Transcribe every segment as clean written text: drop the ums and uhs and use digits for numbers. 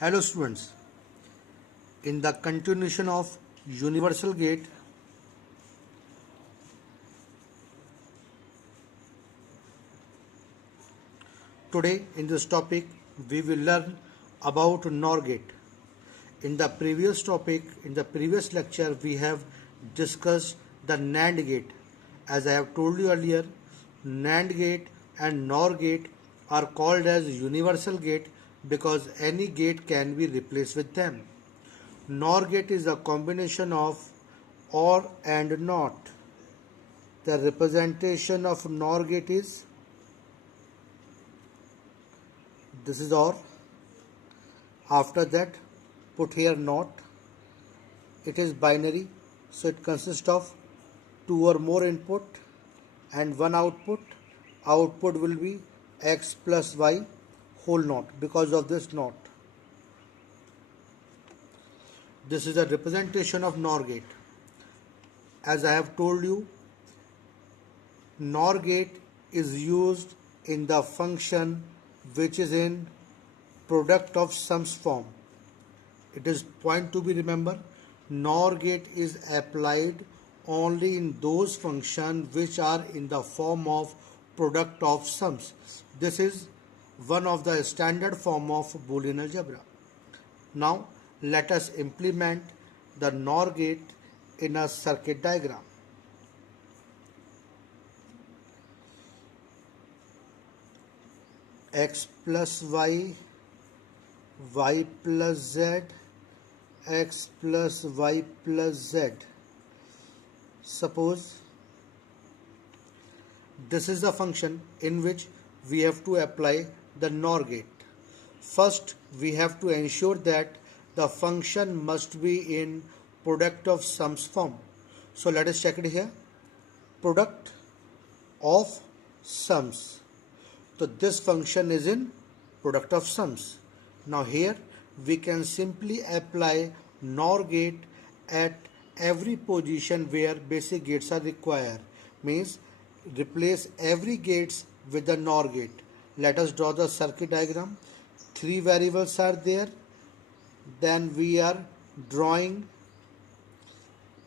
Hello students, in the continuation of universal gate, today in this topic we will learn about NOR gate. In the previous topic, in the previous lecture, we have discussed the NAND gate. As I have told you earlier, NAND gate and NOR gate are called as universal gate because any gate can be replaced with them. NOR gate is a combination of OR and NOT. The representation of NOR gate is this is OR. After that, put here NOT. It is binary, so it consists of two or more input and one output. Output will be x plus y whole NOT because of this NOT. This is a representation of NOR gate. As I have told you, NOR gate is used in the function which is in product of sums form. It is point to be remember, NOR gate is applied only in those functions which are in the form of product of sums. This is one of the standard form of Boolean algebra. Now let us implement the NOR gate in a circuit diagram. X plus y, y plus z, x plus y plus z. Suppose this is the function in which we have to apply the NOR gate. First, we have to ensure that the function must be in product of sums form. So let us check it here. Product of sums. So this function is in product of sums. Now here we can simply apply NOR gate at every position where basic gates are required. Means replace every gates with the NOR gate. Let us draw the circuit diagram. Three variables are there. Then we are drawing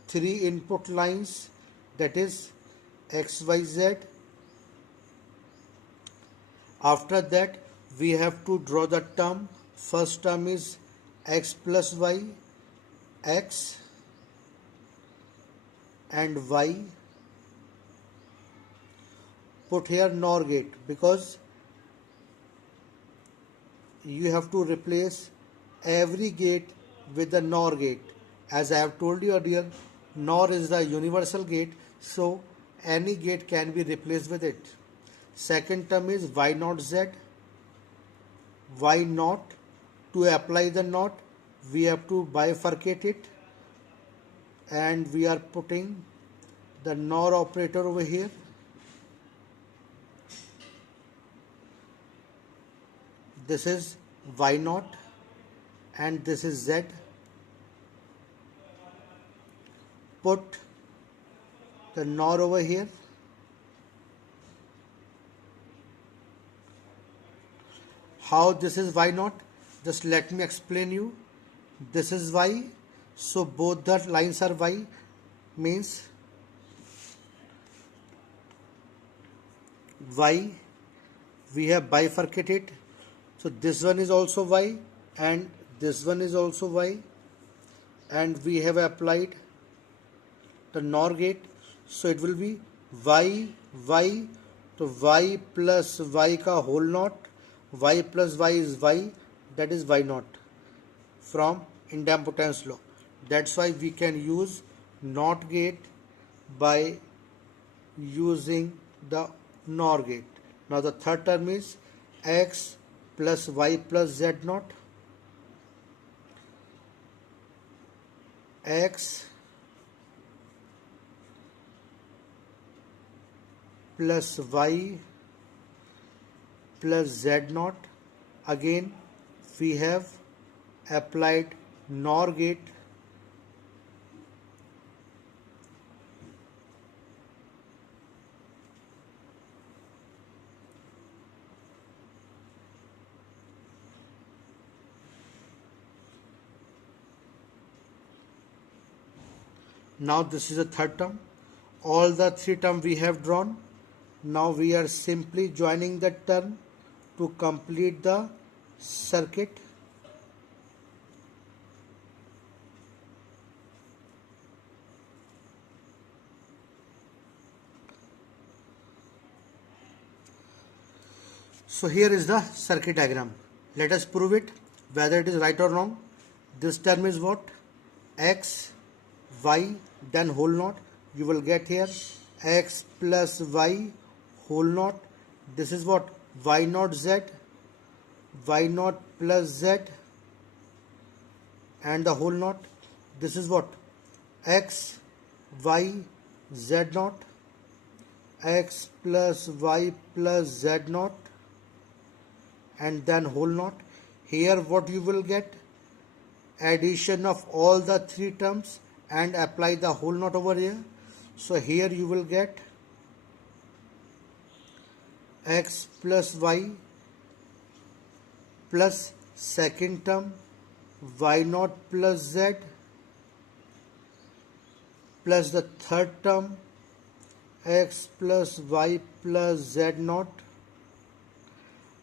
three input lines, that is x, y, z. After that, we have to draw the term. First term is x plus y, x and y. Put here NOR gate because you have to replace every gate with the NOR gate. As I have told you earlier, NOR is the universal gate, so any gate can be replaced with it. Second term is y naught z. Y naught, to apply the NOT, we have to bifurcate it and we are putting the NOR operator over here. This is y naught and this is z. Put the NOR over here. How this is y naught? Just let me explain you. This is y, so both the lines are y, means y, we have bifurcated. So this one is also y and this one is also y, and we have applied the NOR gate. So it will be y, y, so y plus y ka whole naught. Y plus y is y, that is y naught from idempotence law. That's why we can use NOT gate by using the NOR gate. Now the third term is x plus y plus z naught. X plus y plus z naught. Again we have applied NOR gate. Now this is the third term. All the three terms we have drawn. Now we are simply joining the term to complete the circuit. So here is the circuit diagram. Let us prove it whether it is right or wrong. This term is what? X, Y, then whole knot. You will get here X plus Y whole knot. This is what? Y naught Z, Y naught plus Z, and the whole knot. This is what? X, Y, Z naught, X plus Y plus Z naught, and then whole knot. Here what you will get? Addition of all the three terms and apply the whole knot over here. So here you will get X plus Y plus second term Y naught plus Z plus the third term X plus Y plus Z naught,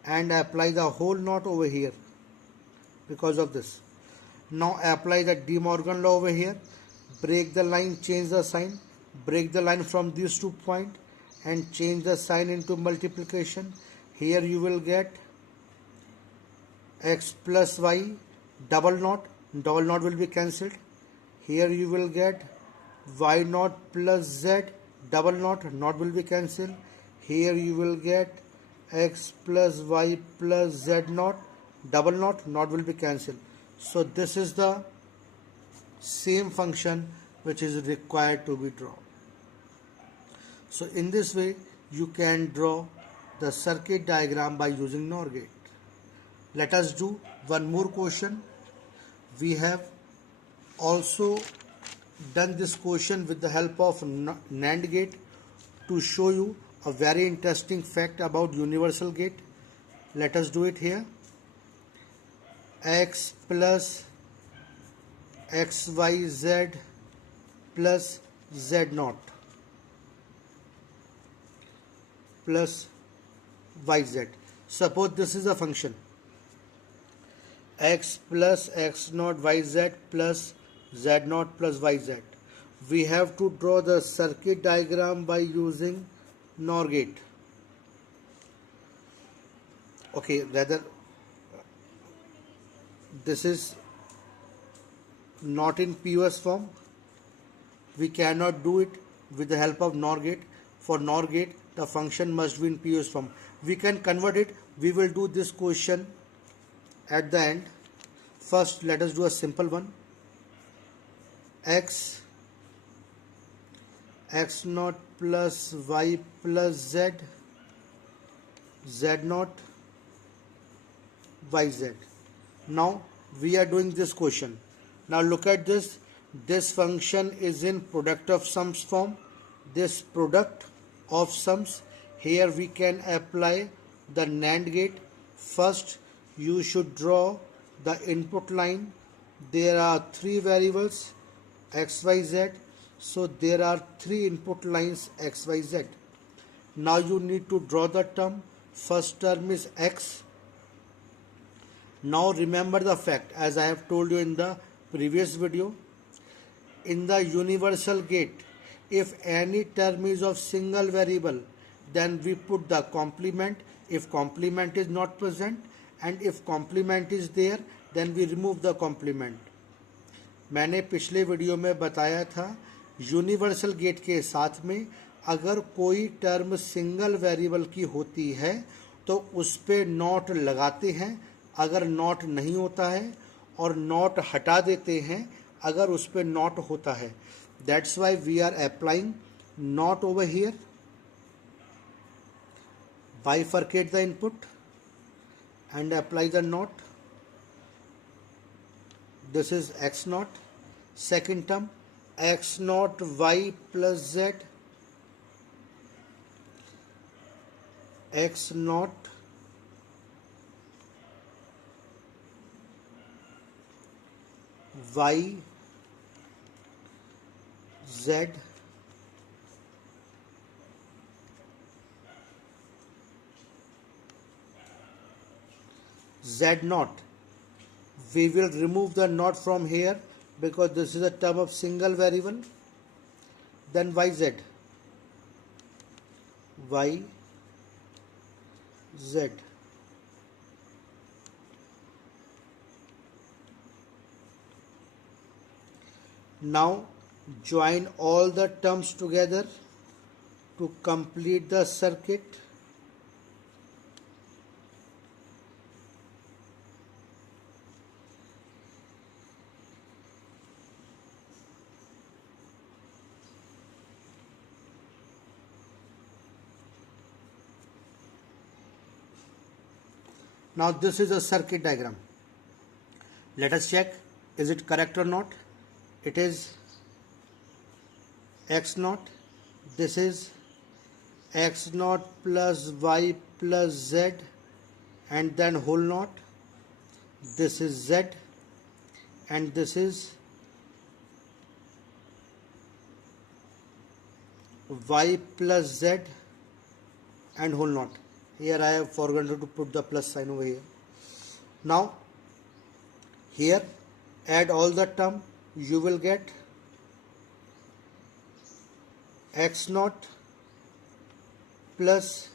and apply the whole knot over here because of this. Now apply the De Morgan law over here. Break the line, change the sign. Break the line from these 2 points and change the sign into multiplication. Here you will get X plus Y double knot will be cancelled. Here you will get Y naught plus Z double knot will be cancelled. Here you will get X plus Y plus Z naught double knot will be cancelled. So this is the same function which is required to be drawn. So in this way you can draw the circuit diagram by using NOR gate. Let us do one more question. We have also done this question with the help of NAND gate to show you a very interesting fact about universal gate. Let us do it here. X plus XYZ plus Z naught plus YZ. Suppose this is a function X plus X naught YZ plus Z naught plus YZ. We have to draw the circuit diagram by using NOR gate. Okay, rather this is not in POS form. We cannot do it with the help of NOR gate. For NOR gate, the function must be in POS form. We can convert it. We will do this question at the end. First, let us do a simple one. X naught plus Y plus Z, Z naught, YZ. Now we are doing this question. Now look at this. This function is in product of sums form. This product of sums, here we can apply the NAND gate. First you should draw the input line. There are three variables X, Y, Z. So there are three input lines X, Y, Z. Now you need to draw the term. First term is X. Now remember the fact, as I have told you in the previous video, in the universal gate, if any term is of single variable, then we put the complement if complement is not present, and if complement is there, then we remove the complement. मैंने पिछले video में बताया था universal gate के साथ में अगर कोई टर्म सिंगल वेरिएबल की होती है तो उस पे नॉट लगाते हैं अगर नॉट नहीं होता है, और नॉट हटा देते हैं अगर उस पे नॉट होता है. That's why we are applying not over here. Bifurcate the input and apply the knot. This is X naught. Second term X naught Y plus Z, X naught Y Z Z naught. We will remove the naught from here because this is a term of single variable. Then YZ. YZ. Now join all the terms together to complete the circuit. Now this is a circuit diagram. Let us check, is it correct or not? It is x naught. This is x naught plus y plus z and then whole naught. This is z and this is y plus z and whole naught. Here I have forgotten to put the plus sign over here. Now here add all the term, you will get x naught plus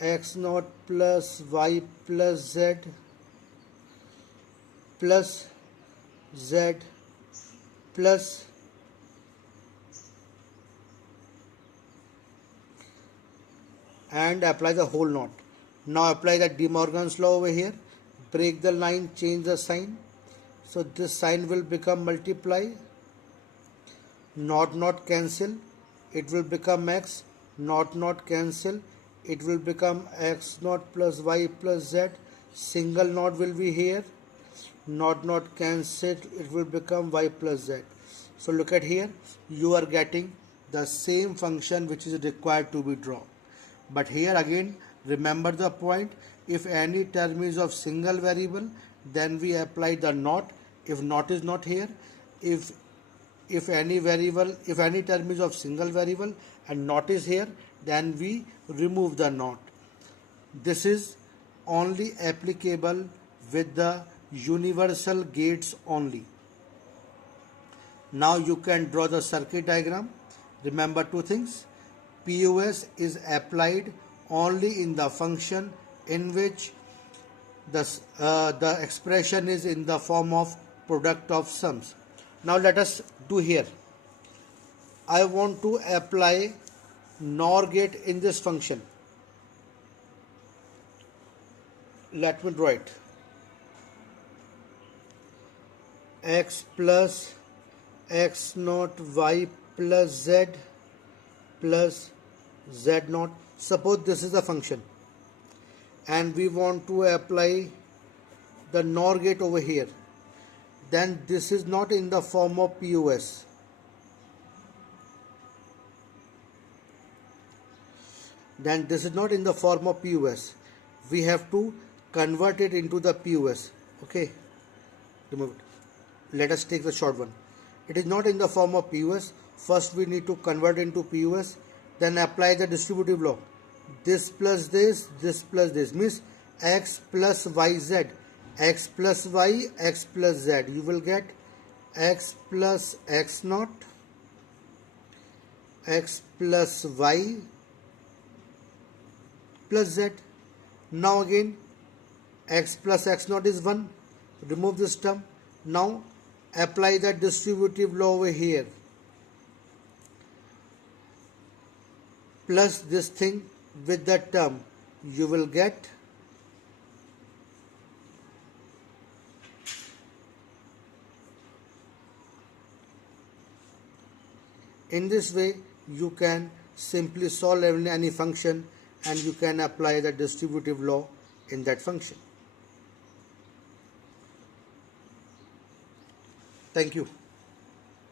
y plus z plus z plus and apply the whole naught. Now apply the De Morgan's law over here. Break the line, change the sign. So this sign will become multiply. Naught cancel. It will become x. Naught cancel. It will become x naught plus y plus z. Single naught will be here. Naught cancel. It will become y plus z. So look at here. You are getting the same function which is required to be drawn. But here again, remember the point, if any term is of single variable, then we apply the naught. If naught is not here, if any term is of single variable and naught is here, then we remove the naught. This is only applicable with the universal gates only. Now you can draw the circuit diagram. Remember two things. POS is applied only in the function in which the expression is in the form of product of sums. Now let us do here. I want to apply NOR gate in this function. Let me draw it. X plus x naught y plus z plus z naught. Suppose this is the function and we want to apply the NOR gate over here. Then this is not in the form of POS. Then this is not in the form of POS. We have to convert it into the POS. Okay, remove it. Let us take the short one. It is not in the form of POS. First we need to convert into POS. Then apply the distributive law. This plus this means x plus yz, x plus y, x plus z. You will get x plus x naught, x plus y plus z. Now again x plus x naught is 1. Remove this term. Now apply the distributive law over here. Plus this thing with the term, you will get in this way. You can simply solve any function and you can apply the distributive law in that function. Thank you.